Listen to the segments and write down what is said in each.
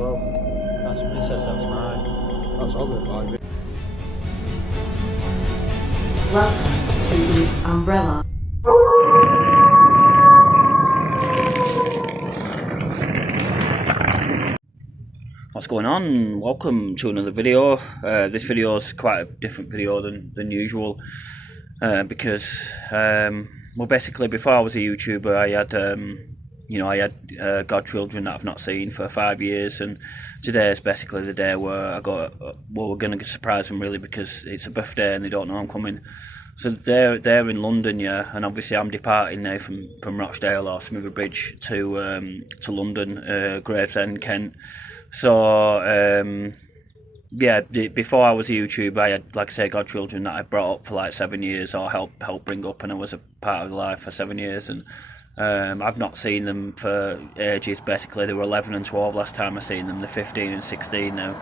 well. It says that's mine. That's on the mine. Welcome to the Umbrella. What's going on? Welcome to another video. This video is quite a different video than usual because well, basically before I was a YouTuber I had Godchildren that I've not seen for 5 years, and today is basically the day where we're going to surprise them, really, because it's a birthday and they don't know I'm coming. So they're in London, yeah, and obviously I'm departing now from Rochdale or Smithy Bridge to London, Gravesend, Kent. So yeah, before I was a YouTuber, I had, like I say, Godchildren that I brought up for like 7 years, or helped bring up, and I was a part of their life for 7 years, and I've not seen them for ages. Basically, they were 11 and 12 last time I seen them. They're 15 and 16 now.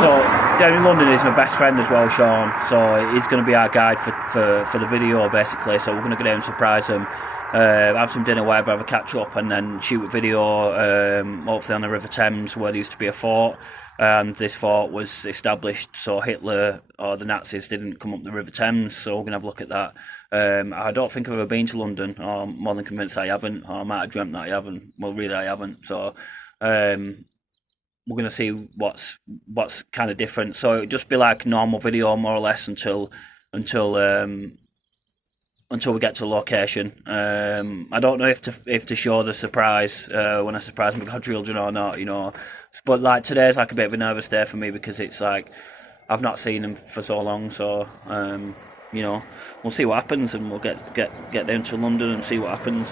So down in London is my best friend as well, Sean. So he's going to be our guide for the video, basically. So we're going to go down and surprise him. Have some dinner, whatever, have a catch up, and then shoot a video, hopefully on the River Thames, where there used to be a fort, and this fort was established so Hitler or the Nazis didn't come up the River Thames. So we're going to have a look at that. I don't think I've ever been to London, or I'm more than convinced I haven't, or I might have dreamt that I haven't. Well, really I haven't. So we're going to see what's kind of different. So it'll just be like a normal video, more or less, until we get to the location. I don't know if to show the surprise when I surprise my Godchildren or not, you know. But like today's like a bit of a nervous day for me, because it's like I've not seen them for so long. So you know, we'll see what happens, and we'll get down to London and see what happens.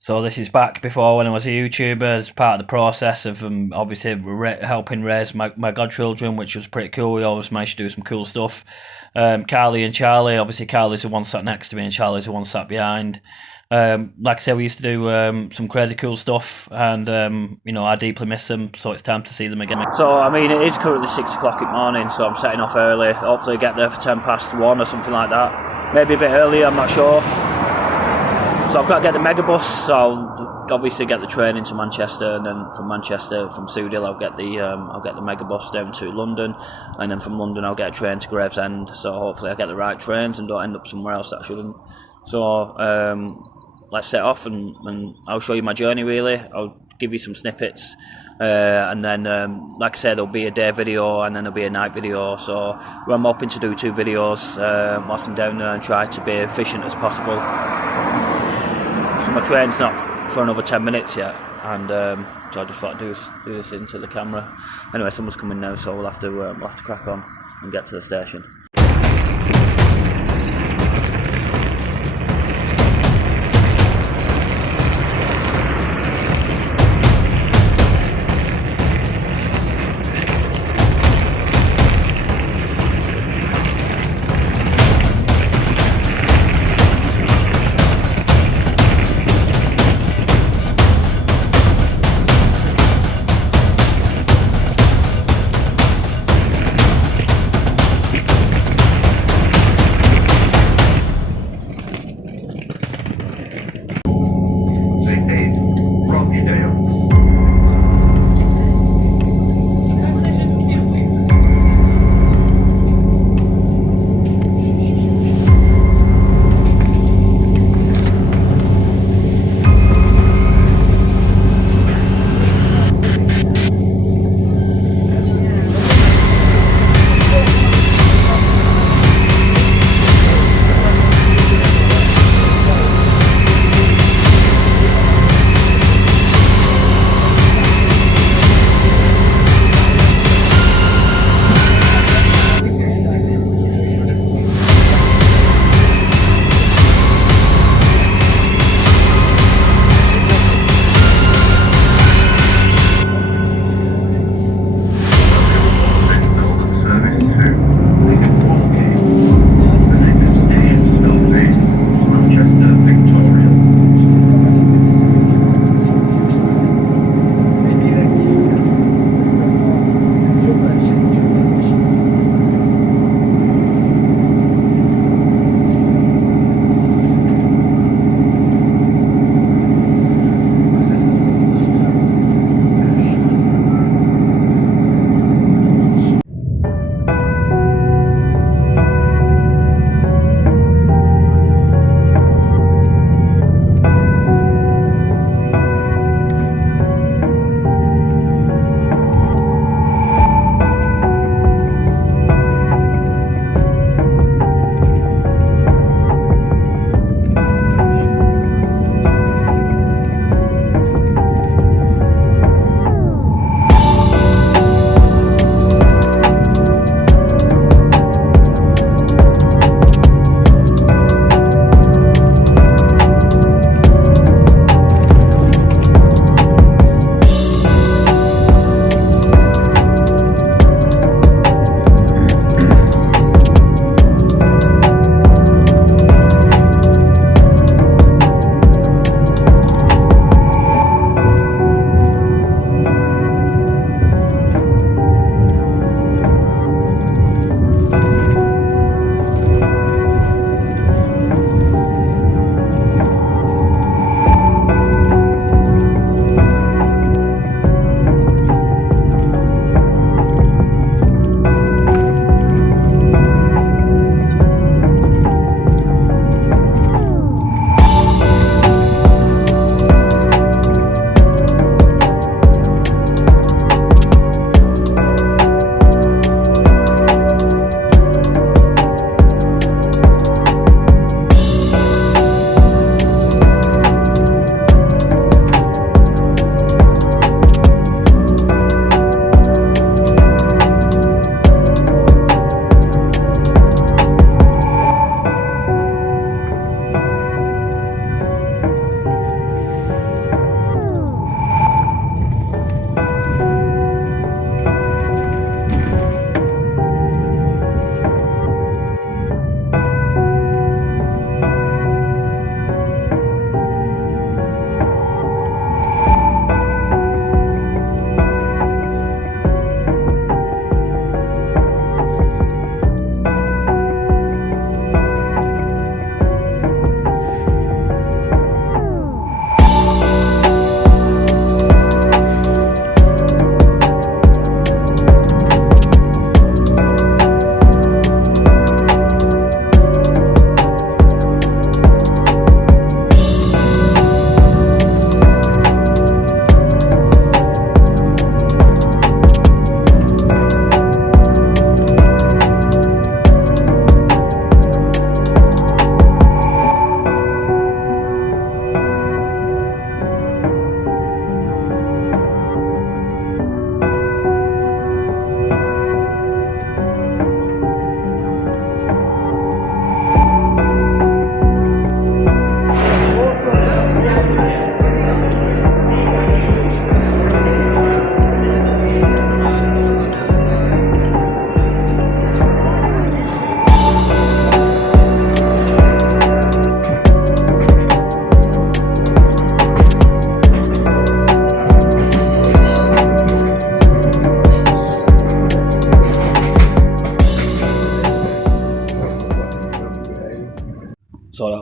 So this is back before when I was a YouTuber, as part of the process of obviously helping raise my Godchildren, which was pretty cool. We always managed to do some cool stuff. Carly and Charlie, obviously Carly's the one sat next to me and Charlie's the one sat behind. Like I said, we used to do some crazy cool stuff, and you know, I deeply miss them, so it's time to see them again. So I mean, it is currently 6 o'clock in the morning, so I'm setting off early. Hopefully get there for 1:10 or something like that. Maybe a bit earlier, I'm not sure. So I've got to get the megabus, so I'll obviously get the train into Manchester, and then from Manchester, from Sudill, I'll get the megabus down to London, and then from London I'll get a train to Gravesend. So hopefully I get the right trains and don't end up somewhere else that I shouldn't. So let's set off, and I'll show you my journey, really. I'll give you some snippets, and then like I said, there'll be a day video and then there'll be a night video. So I'm hoping to do 2 videos whilst I'm down there, and try to be efficient as possible. So my train's not for another 10 minutes yet, and so I just thought I'd do this into the camera. Anyway, someone's coming now, so we'll have to crack on and get to the station.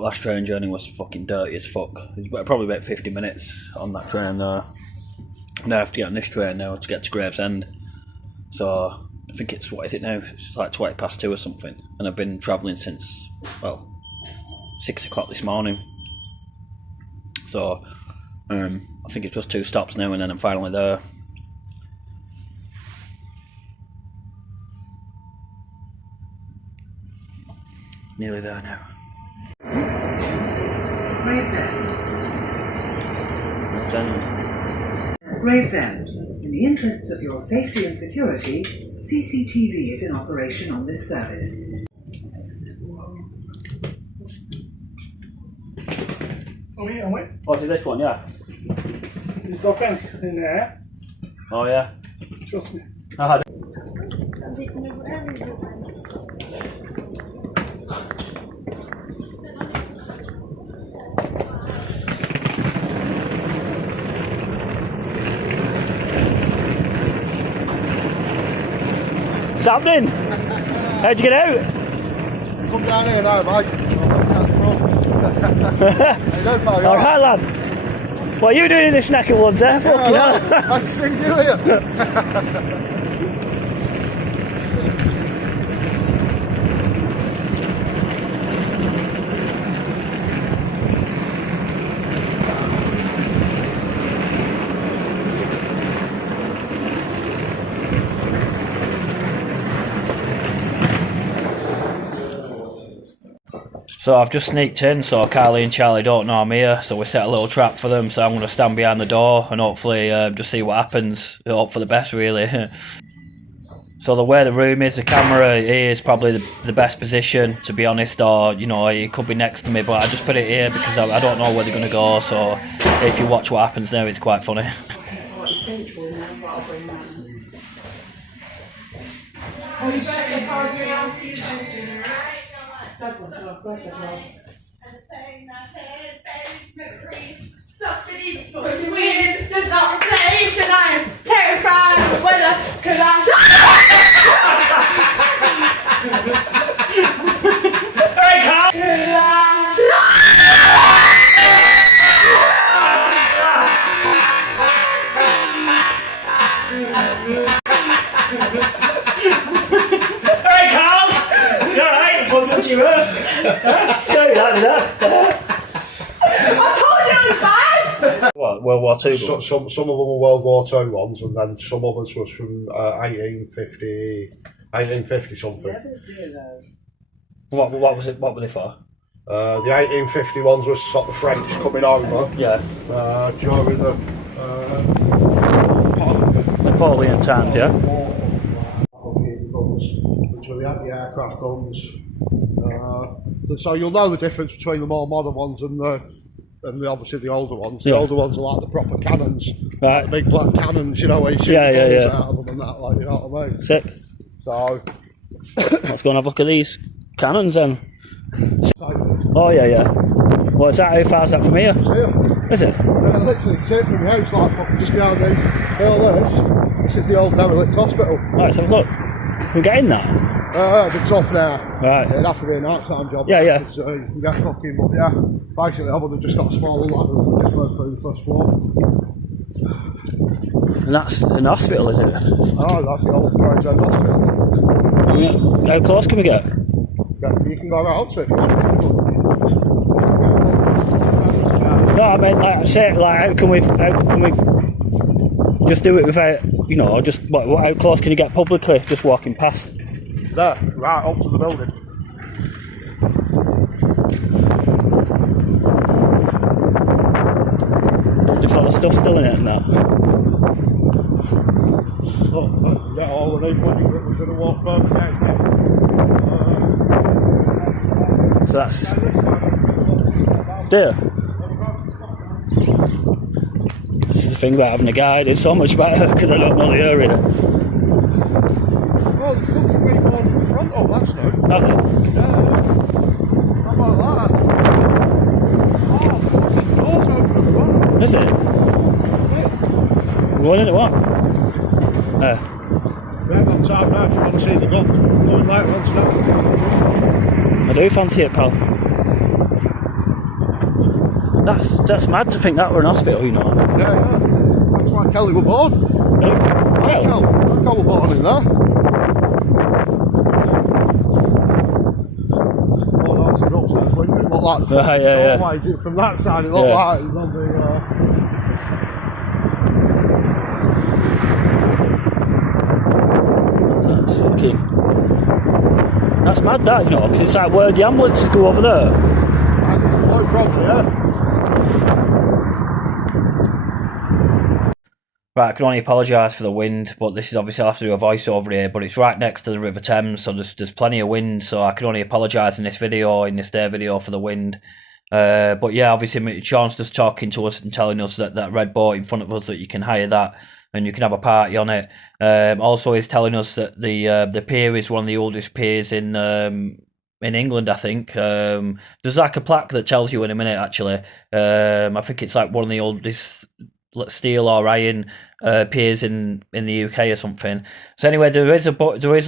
last train journey was fucking dirty as fuck. It was probably about 50 minutes on that train there. Now I have to get on this train now to get to Gravesend. So I think it's, what is it now? It's like 20 past 2 or something. And I've been travelling since, well, 6 o'clock this morning. So I think it's just 2 stops now and then I'm finally there. Nearly there now. Gravesend. In the interests of your safety and security, CCTV is in operation on this service. Oh yeah, wait. Oh, is this one? Yeah. There's no fence in there. Oh yeah. Trust me. I had What's happening? How'd you get out? Come down here now, mate. Alright, lad. What are you doing in this neck of woods there? Fucking hell. I see you here. So I've just sneaked in, so Carly and Charlie don't know I'm here, so we set a little trap for them, so I'm going to stand behind the door and hopefully just see what happens. Hope for the best, really. So the way the room is, the camera here is probably the best position, to be honest, or, you know, it could be next to me, but I just put it here because I don't know where they're going to go, so if you watch what happens now, it's quite funny. There's not replaced and I am terrified of the weather because Hey, Carl! Hey, Carl! You alright? What much you hurt? Scary that, is that? I told you it was bad! What, World War II? Some of them were World War II ones, and then some others was from 1850 something. What was it? What were they for? The 1850 ones was sort of the French coming over. Yeah. During the Napoleon times, yeah. Which were the anti-aircraft guns. So you'll know the difference between the more modern ones and obviously the older ones. The older ones are like the proper cannons, right? Like the big black cannons, you know, where you shoot the balls out of them and that, like, you know what I mean? Sick. So let's go and have a look at these cannons then. Oh yeah. What's that? How far is that from here? It's here. Is it? Yeah, literally, it's here from the house, like fucking just behind me. All this is the old derelict hospital. Right, so look. We get in that? It's off now. Right. It'd have to be a night-time job. Yeah. You can get fucking, but yeah. Basically, I would have just got a small ladder and just went through the first floor. And that's an hospital, is it? Oh, that's the old Gravesend hospital. How close can we get? You can go right up to it if you want. No, I mean, like I say, like how can we just do it without, you know, just how close can you get publicly just walking past? There, right up to the building. They've got the stuff still in it and that. Look, yeah, all the name money that was going to walk further down. So that's... Dear. This is the thing about having a guide, it's so much better because I don't know the area. Oh, there's something really more in front of that snow. Have they? Yeah. How about that? Oh, the door's open at the bottom. Is it? Going in at what? We haven't got time now if you want to see the gun. Going later on tonight. I do fancy it, pal. That's mad to think that we're in hospital, you know. Yeah, yeah. That's why Kelly were born. Well, Kelly were born in there. Oh, that's an upstairs window. It looked like the doorway from that side. It looked like it was on the... That's fucking... That's mad, that, you know, because it's like, where the ambulances go over there. No problem, yeah. Right, I can only apologise for the wind, but this is obviously, I'll have to do a voiceover here, but it's right next to the River Thames, so there's plenty of wind, so I can only apologise in this day video for the wind. But yeah, obviously Sean's just talking to us and telling us that red boat in front of us, that you can hire that and you can have a party on it. Also, he's telling us that the pier is one of the oldest piers in England, I think. There's like a plaque that tells you in a minute, actually. I think it's like one of the oldest steel or iron piers in the UK or something. So anyway, there is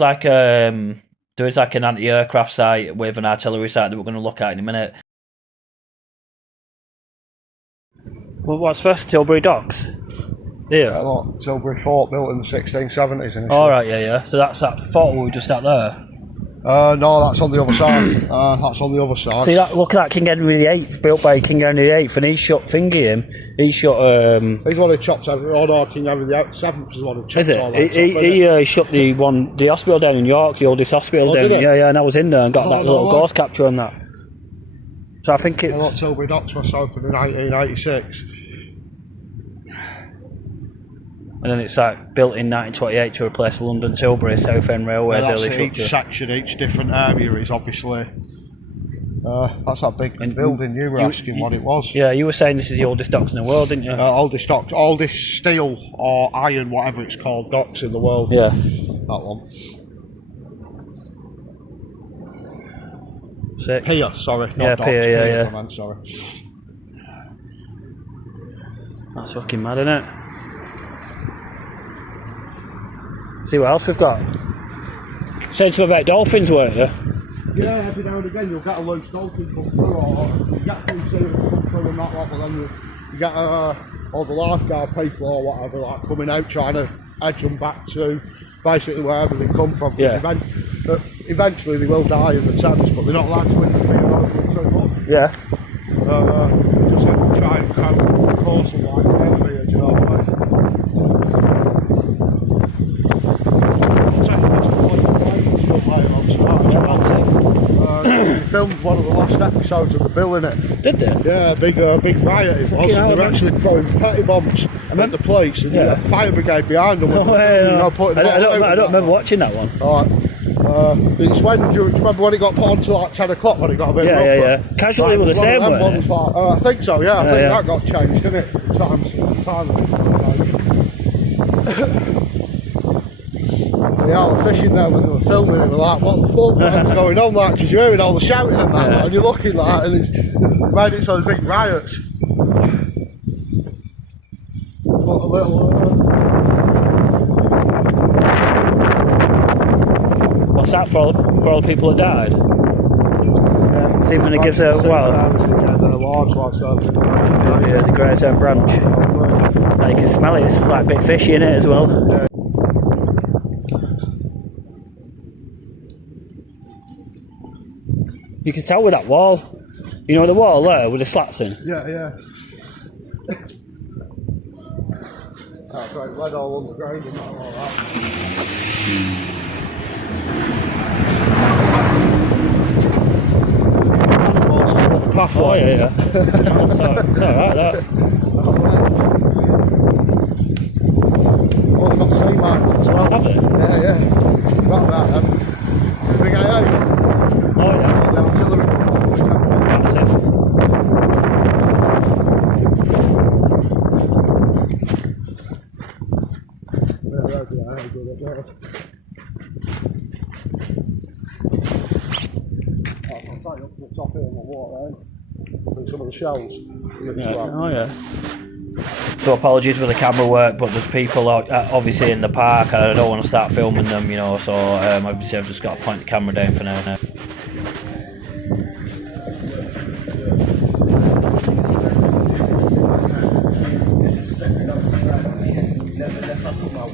like an anti-aircraft site with an artillery site that we're going to look at in a minute. Well, what's first? Tilbury Docks? Yeah. Look, Tilbury Fort built in the 1670s. All right, yeah. So that's that fort we were just at there. No, that's on the other side. That's on the other side. See that? Look at that, King Henry VIII, built by King Henry VIII, and he shot him. He shot. He's one who chopped every. Oh no, King Henry VIII is the one who chopped. Is it? All that He shut the hospital down in York, the oldest hospital down. Yeah, and I was in there and got that little ghost capture on that. So I think it's. Tilbury Docks was opened in 1886. And then it's like built in 1928 to replace London Tilbury Southend Railway's early structure. Each section, each different area is obviously. That's that big building. You were asking what it was. Yeah, you were saying this is the oldest docks in the world, didn't you? Oldest docks, oldest steel or iron, whatever it's called, docks in the world. Yeah. That one. Sick. Pier, sorry. Not docks, pier, yeah. I meant, sorry. That's fucking mad, isn't it? See what else we've got. Saying something about dolphins, weren't you? Yeah, every now and again you'll get a loose dolphin come through, or you get some seals come through and that lot, but then you get all the lifeguard people or whatever like coming out trying to edge them back to basically wherever they come from. Yeah. Eventually they will die in the Thames, but they're not allowed to interfere over too much. Yeah. Just have to try and course them like here, do you know what I mean? They filmed one of the last episodes of the Bill in it. Did they? Yeah, big riot it was. They were actually throwing petty bombs at the place, and the fire brigade behind them. I don't remember watching that one. It's when, do you remember when it got put on to like 10 o'clock when it got a bit rougher? Yeah. Casualty were the same, weren't they? I think so, yeah. I think that got changed, didn't it? Yeah, the fishing there when they were filming it, were like, what the fuck was going on, like, because you're hearing all the shouting and that, and you're looking like, and it's made it so big riots. What a little... What's that for all the people that died? See when it gives a, the Gravesend branch. And you can smell it, it's like a bit fishy in it as well. You can tell with that wall. You know the wall there with the slats in? Yeah. That's right, lead all underground and all that. Oh yeah. It's alright that. Oh, they've got sea mines as well. Have they? Yeah. Got that, big AA. Oh yeah. The artillery. That's it. Some of the shells. Oh yeah. So apologies for the camera work, but there's people out, obviously in the park, and I don't want to start filming them, you know. So obviously I've just got to point the camera down for now.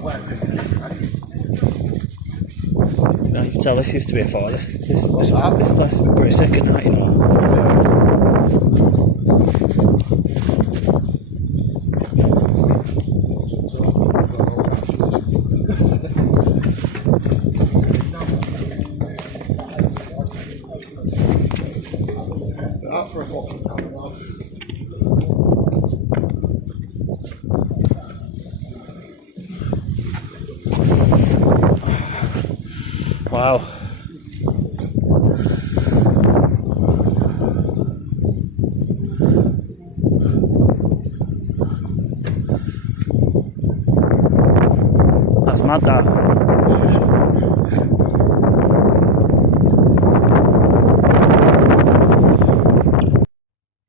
Now you can tell this used to be a fort. This place has been pretty sick at night, you know. That's for a fucking camera. Wow. That's mad, that.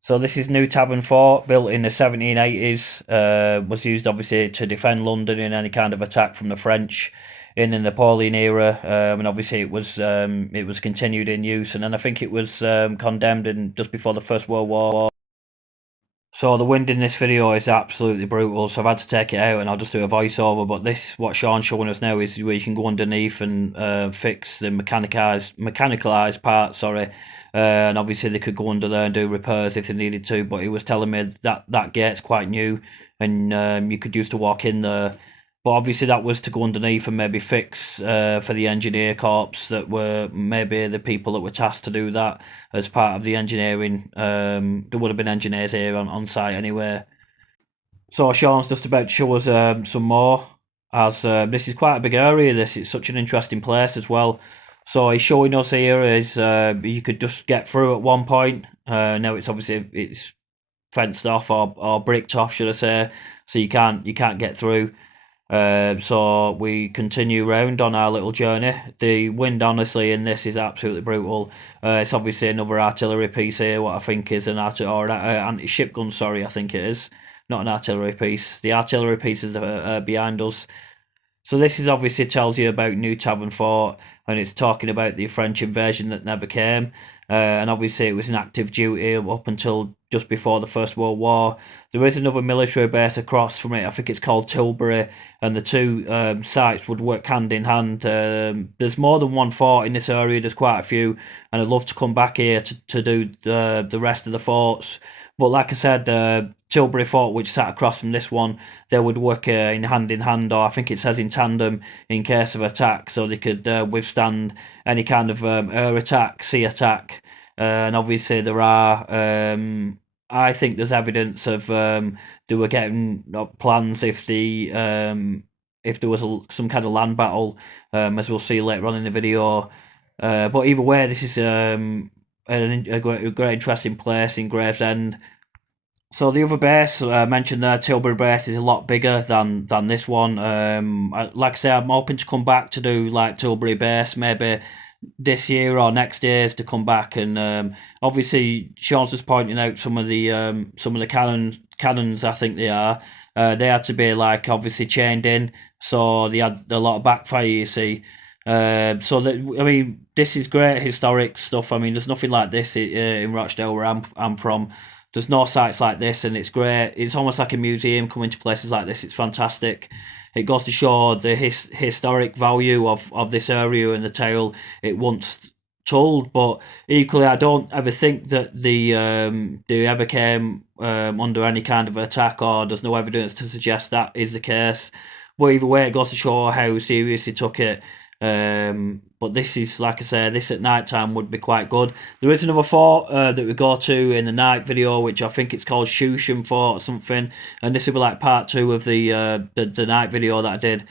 So this is New Tavern Fort, built in the 1780s, was used obviously to defend London in any kind of attack from the French in the Napoleon era, and obviously it was continued in use, and then I think it was condemned in just before the First World War. So the wind in this video is absolutely brutal, so I've had to take it out and I'll just do a voiceover, but this, what Sean's showing us now, is where you can go underneath and fix the mechanicalised part, and obviously they could go under there and do repairs if they needed to, but he was telling me that that gate's quite new and you could use to walk in there. But obviously that was to go underneath and maybe fix for the engineer corps that were maybe the people that were tasked to do that as part of the engineering. There would have been engineers here on site anyway. So Sean's just about to show us some more, as this is quite a big area. It's such an interesting place as well. So he's showing us here is you could just get through at one point. Now it's obviously it's fenced off or bricked off, should I say? So you can't get through. So we continue round on our little journey. The wind, honestly, in this is absolutely brutal. It's obviously another artillery piece here, what I think is an anti-ship gun, I think it is. Not an artillery piece. The artillery pieces are behind us. So this is obviously tells you about New Tavern Fort, and it's talking about the French invasion that never came. And obviously it was an active duty up until just before the First World War. There is another military base across from it. I think it's called Tilbury, and the two sites would work hand in hand. There's more than one fort in this area. There's quite a few, and I'd love to come back here to do the rest of the forts. But like I said, Tilbury Fort, which sat across from this one, they would work in hand, or I think it says in tandem, in case of attack, so they could withstand any kind of air attack, sea attack. And obviously there are, I think there's evidence of they were getting plans if there was some kind of land battle, as we'll see later on in the video. But either way, this is a great interesting place in Gravesend. So the other base I mentioned there, Tilbury base, is a lot bigger than this one. Like I say, I'm hoping to come back to do like Tilbury base maybe this year or next years to come back, and obviously Sean's just pointing out some of the cannons. I think they had to be like obviously chained in, so they had a lot of backfire, you see. I mean, this is great historic stuff. I mean, there's nothing like this in Rochdale where I'm from. There's no sites like this, and it's great. It's almost like a museum coming to places like this. It's fantastic. It goes to show the historic value of this area and the tale it once told. But equally, I don't ever think that they ever came under any kind of attack, or there's no evidence to suggest that is the case. But either way, it goes to show how serious he took it. But this is, like I say, this at night time would be quite good. There is another fort that we go to in the night video, which I think it's called Shushan Fort or something, and this will be like part 2 of the night video that I did,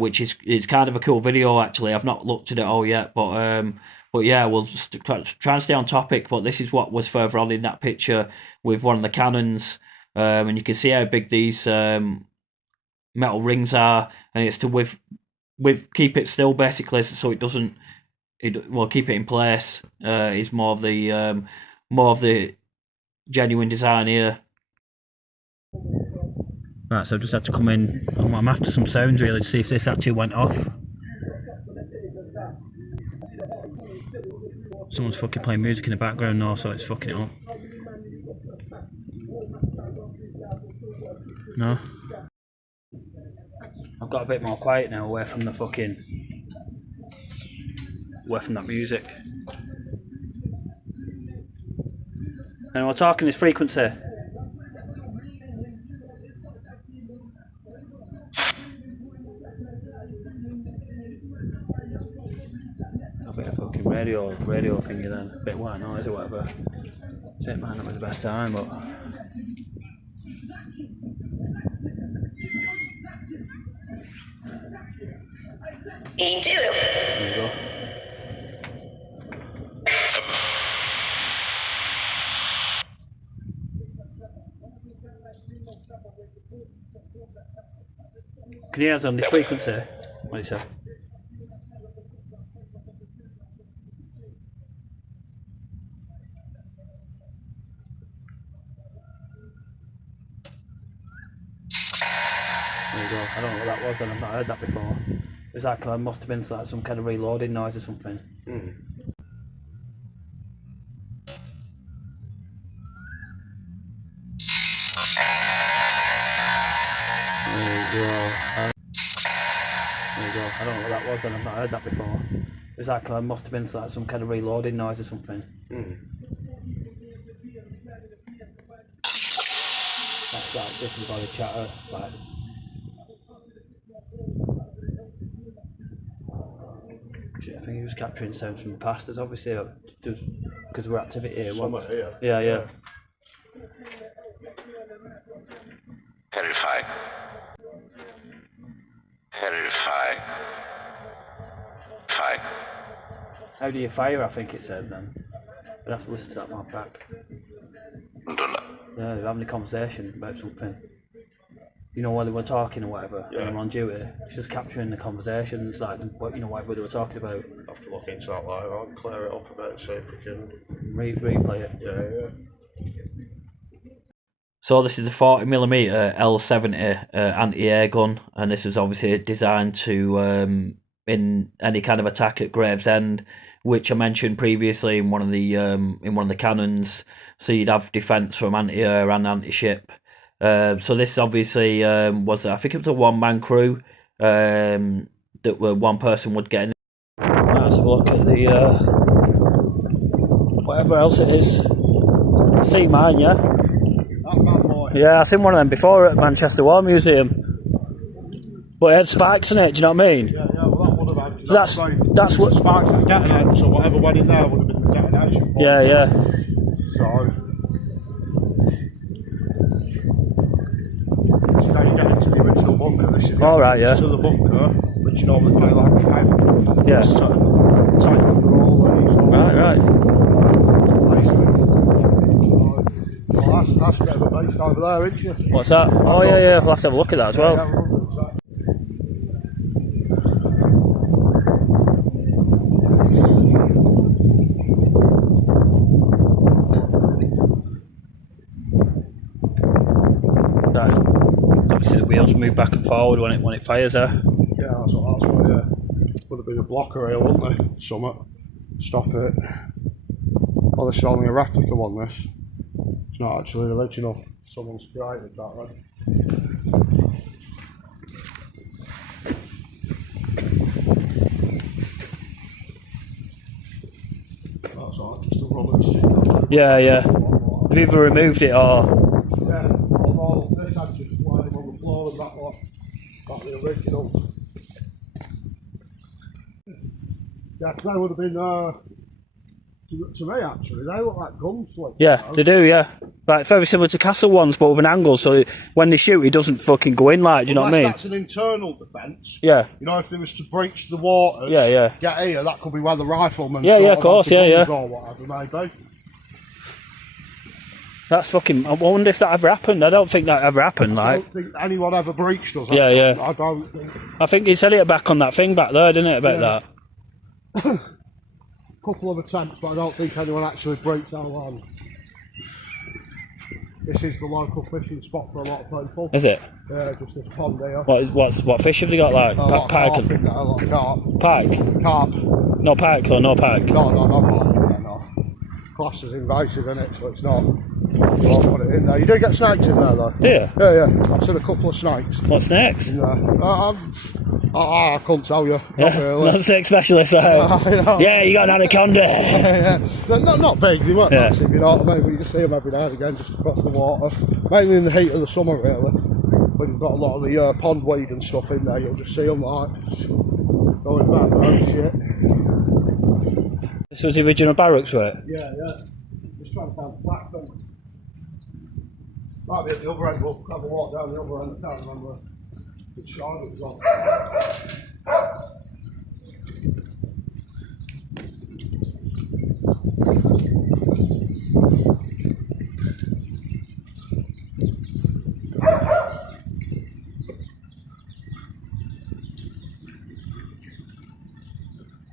which is kind of a cool video actually. I've not looked at it all yet, but yeah, we'll try and stay on topic. But this is what was further on in that picture with one of the cannons, and you can see how big these metal rings are, and it's to with keep it still basically, so it doesn't keep it in place. Is more of the genuine design here. Right, so I've just had to come in. I'm after some sounds really to see if this actually went off. Someone's fucking playing music in the background now, so it's fucking it up. No. I've got a bit more quiet now, away from the fucking, away from that music. And we're talking this frequency. A bit of fucking radio thingy then, a bit white noise or whatever. So it might not be the best time, but. E2. There you go. Can you hear us on the frequency? What do you say? There you go. I don't know what that was, and I've not heard that before. It was like, must have been like some kind of reloading noise or something. Mm. There you go. I don't know what that was, and I've not heard that before. It was like, must have been like some kind of reloading noise or something. Mm. That's like disembodied chatter, like. I think he was capturing sounds from the past. There's obviously because we're activity here. Somewhere here. Yeah. Verify. How do you fire? I think it said then. I'd have to listen to that one back. Done. Yeah, they're having a conversation about something. You know, while they were talking or whatever, when I'm on duty, it's just capturing the conversations, like, what, you know, whatever they were talking about. I'll have to look into that later on, clear it up a bit, see if we can replay it. Yeah. So this is a 40mm L70 anti-air gun, and this is obviously designed to in any kind of attack at Gravesend, which I mentioned previously in one of the cannons. So you'd have defence from anti-air and anti-ship. So this obviously was, I think it was a one-man crew that one person would get in. Let's have a look at the whatever else it is. See mine, yeah? That bad boy. Yeah, I've seen one of them before at Manchester War Museum. But it had spikes in it, do you know what I mean? Yeah, well that would have had. So that's what sparks that detonator, so whatever went in there would have been the detonation point. Yeah. So now you get into the original bunker. This is Alright, yeah. to the bunker, which you normally play like 5. Yeah. Tight under always. Right. Well, that's a bit of a base over there, isn't it? What's that? Oh yeah, we'll have to have a look at that as well. Yeah, Obviously the wheels move back and forward when it fires there. Yeah, that's what would have been a blocker here, wouldn't they? Summit. Stop it. Oh, this is only a replica one, this. It's not actually the original. Someone's created that, right? That's alright, just the rubbers. Yeah. They've either removed it or... Yeah, all this had just lying on the floor and that one. That's the original. Yeah, they would have been, to me actually, they look like gunslings. Yeah, they do, yeah. Like, very similar to castle ones, but with an angle, so when they shoot, it doesn't fucking go in, like, do you know what I mean? That's an internal defence. Yeah. You know, if they was to breach the waters, Yeah. get here, that could be where the riflemen Yeah, of course, yeah. Or whatever, maybe. That's fucking... I wonder if that ever happened. I don't think that ever happened, like... I don't think anyone ever breached us. Yeah. I don't think. I think he said it back on that thing back there, didn't it, about that? Couple of attempts, but I don't think anyone actually breached our land. This is the local fishing spot for a lot of people. Is it? Yeah, just this pond here. What fish have they got, like? A lot of Pike? carp in there, a lot of carp. Pike? Carp. No pike, or no pike? No, not carp in there, no. Class is invasive, isn't it? So it's not. I'll put it in there. You do get snakes in there though? Yeah. Yeah, yeah. I've seen a couple of snakes. What snakes? In there. I couldn't tell you. Not really. Not snake specialist. Yeah, you got an anaconda. Yeah. Not big, they weren't Yeah. massive, you know what I mean? But you just see them every now and again just across the water. Mainly in the heat of the summer, really. When you've got a lot of the pond weed and stuff in there, you'll just see them like going back and shit. This was the original barracks, right? Yeah, yeah. Just trying to find the black thing. Might be at the other end, we'll have a walk down the other end, I can't remember which side it was on.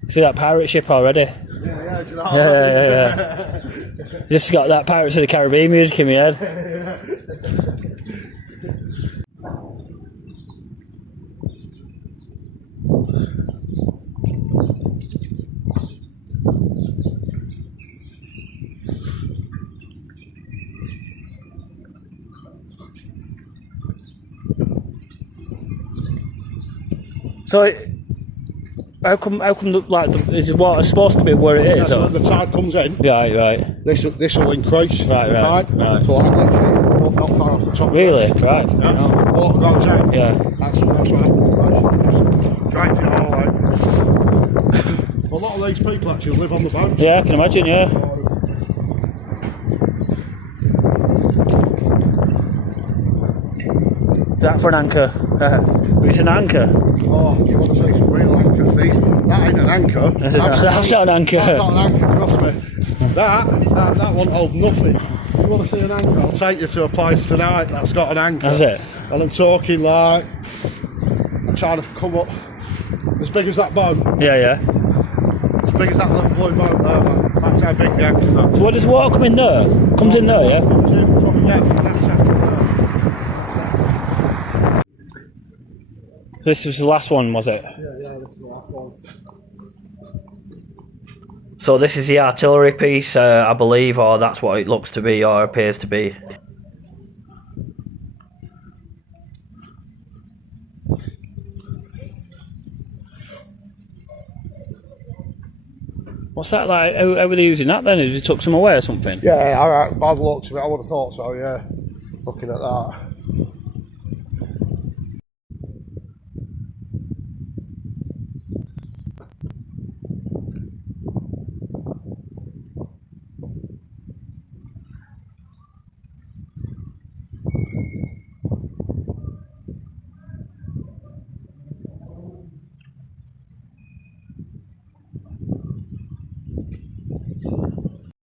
See that pirate ship already? Yeah, yeah, do you know Yeah. Just got that Pirates of the Caribbean music in my head. So, how come is the water supposed to be where it is? Yeah, so when the tide comes in, Right. this will increase. Right. So like literally not far off the top. Really? Right. Yeah. Water goes out. Yeah. That's what happens. Just drains it all out. A lot of these people actually live on the boat. Yeah, I can imagine, yeah. Is that for an anchor? It's an anchor. Oh, you want to see some real anchors? That ain't an anchor. That's not an anchor. That's not an anchor, trust me. That won't hold nothing. If you want to see an anchor, I'll take you to a place tonight that's got an anchor. That's it. And I'm talking like, I'm trying to come up as big as that boat. Yeah. As big as that little blue boat there, man. That's how big the anchor's at. So what does water come in there? Comes in there, yeah? Comes in from that second there. So this was the last one, was it? Yeah, this is the last one. So this is the artillery piece, I believe, or that's what it looks to be, or appears to be. What's that like? How were they using that then? Did they took some away or something? Yeah, alright, by the looks of it, I would have thought so, yeah. Looking at that.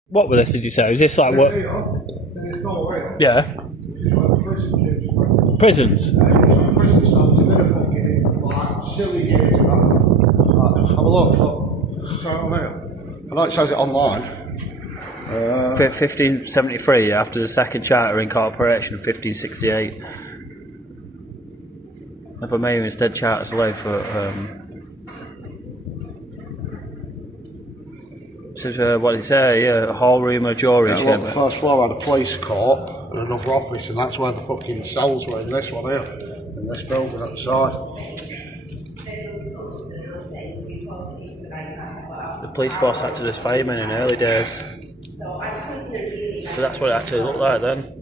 What with this, did you say? Was this like what? Yeah. Prisons? Silly years have a look. I know it says it online. 1573, after the second charter incorporation, 1568. Never may instead charters away for. This is what did it say? Yeah, a hall room or jury Yeah, chamber. the first floor had a police court and another office, and that's where the fucking cells were in this one here, in this building at the side. The police force acted as firemen in early days. So that's what it actually looked like then.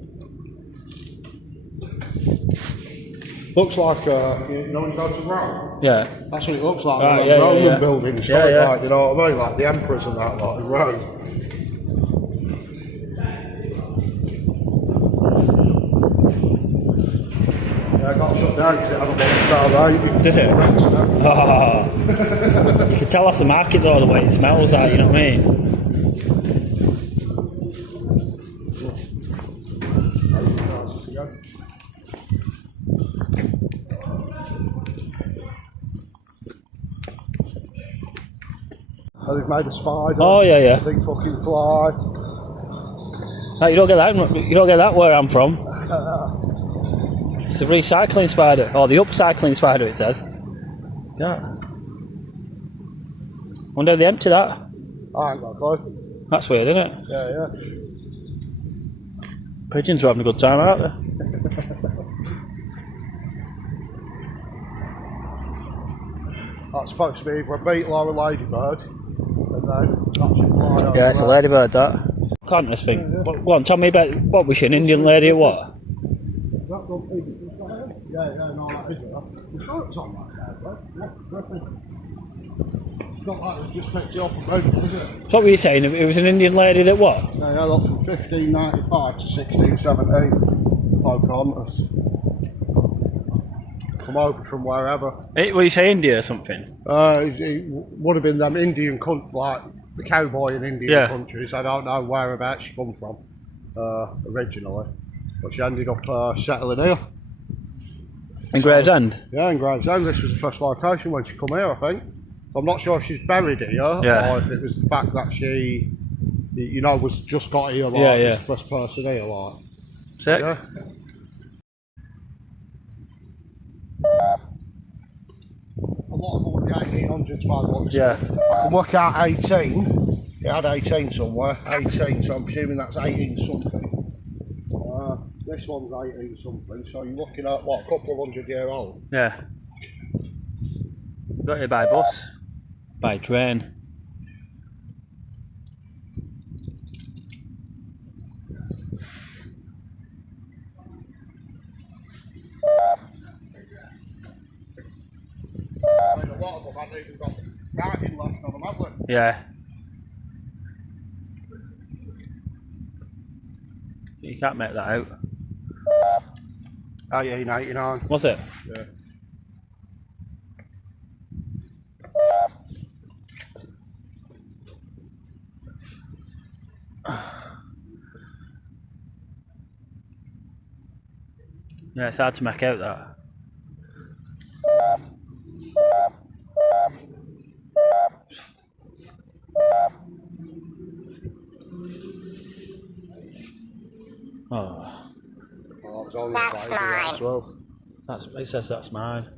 Looks like, you know when you go to Rome? Yeah. That's what it looks like, Right, like yeah, Roman yeah. buildings, Yeah, yeah. like, you know what I mean? Like the emperors and that lot in Rome. Yeah, it got shut down because it had a 1-star rating. Did it? Oh. You can tell off the market though, the way it smells like, you know what I mean? And they've made a spider. Oh, yeah. A big fucking fly. No, you don't get that where I'm from. It's a recycling spider, or the upcycling spider it says. Yeah. Wonder if they empty that. I ain't got a clue. That's weird, isn't it? Yeah. Pigeons are having a good time, aren't they? That's supposed to be either a beetle or a ladybird. And then that should fly over Yeah, it's a there. ladybird, that. Can't this thing? Go on, tell me about what was she, an Indian lady or what? Yeah, no, that is it. I'm sure it was on that card, right? Yeah, definitely. It's not like they just picked it up and moved it, is it? So what were you saying? It was an Indian lady that what? Yeah, look, from 1595 to 1617. Pocahontas. Come over from wherever. Were you saying India or something? It would have been them Indian countries, like the cowboy in Indian countries. I don't know whereabouts she come from originally, but she ended up settling here. In Gravesend? Yeah, in Gravesend. This was the first location when she come here, I think. I'm not sure if she's buried here or if it was the fact that she, you know, was just got here, like, the first person here, like. Sick. Yeah. A lot of them were the 1800s by the looks. Yeah. I can work out 18. It had 18 somewhere. 18, so I'm assuming that's 18 something. This one's 18 something, so you're looking at, what, a couple of 100 year old? Yeah. Got here by bus. By train. I mean, a lot of them haven't even got writing left on them, have they? Yeah. You can't make that out. 1889. Was it? Yeah. Yeah, it's hard to make out that. Oh, That's mine. As well. it says that's mine.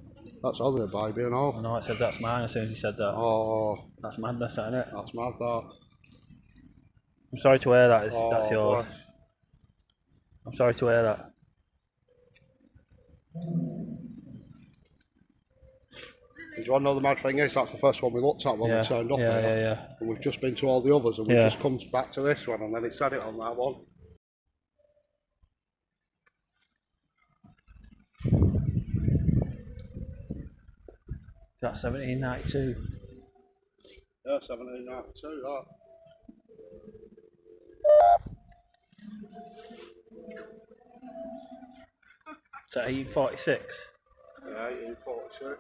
That's only a baby and all. I know it said that's mine as soon as you said that. Oh, That's madness, isn't it? that's mad, that. I'm sorry to hear that. Oh, That's yours. bless. I'm sorry to hear that. Do you want to know the mad thing is? That's the first one we looked at when we turned up here. Yeah. And we've just been to all the others and we've just come back to this one and then it said it on that one. That's 1792. Yeah, 1792, that. Is that 1846? Yeah, 1846.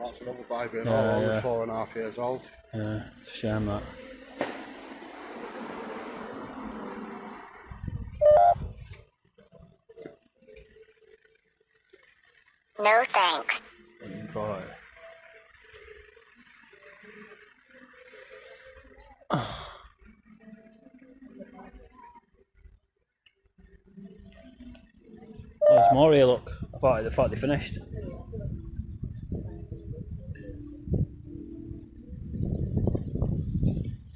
Oh, that's another baby and all, only 4.5 years old. Yeah, it's a shame that. No thanks. Right. Oh, there's more here, look. I thought they finished.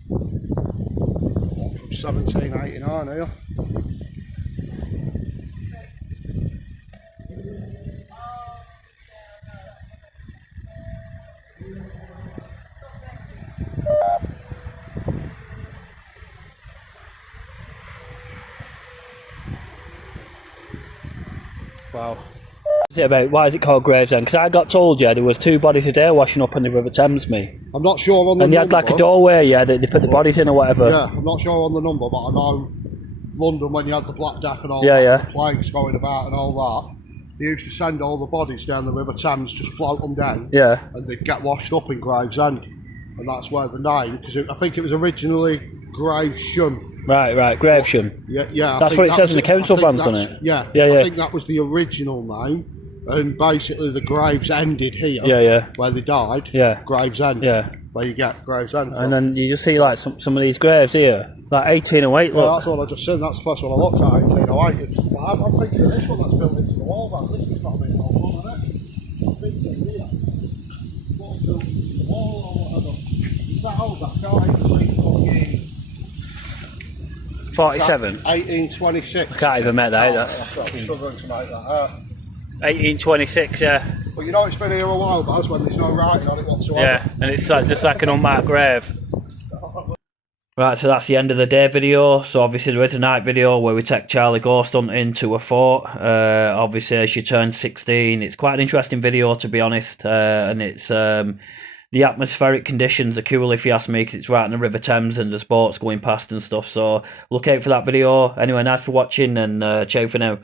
From 1789 here. Wow. What's it about? Why is it called Gravesend? Because I got told, there was 2 bodies a day washing up on the River Thames, me. I'm not sure on the And they had like a doorway, that they put the bodies in or whatever. Yeah, I'm not sure on the number, but I know London when you had the Black Death and all Yeah. the plagues going about and all that, they used to send all the bodies down the River Thames, just float them down, Yeah. and they'd get washed up in Gravesend. And that's where the name, because I think it was originally Gravesham. Right, Gravesham. Yeah. That's what it says in the council plans, doesn't it? Yeah. Yeah. I think that was the original name, and basically the graves ended here. Yeah. Where they died. Yeah. Gravesend. Yeah. Where you get Gravesend from. And then you just see like some of these graves here, like 1808. Well, Look. that's what I just said. That's the first one I looked at, 1808. I'm thinking of this one that's built into the wall, but this has got to be an old one, isn't it? I'm thinking here. old that car? 47. 1826. I can't even make that. That's what I'm struggling to make that. 1826, yeah. But you know it's been here a while, Baz, when there's no writing on it whatsoever. Yeah, and it's just like an unmarked grave. Right, so that's the end of the day video. So obviously there is a night video where we take Charlie ghost hunting to a fort. Obviously she turned 16. It's quite an interesting video, to be honest. And it's the atmospheric conditions are cool, if you ask me, because it's right in the River Thames and there's boats going past and stuff. So look out for that video. Anyway, nice for watching, and ciao for now.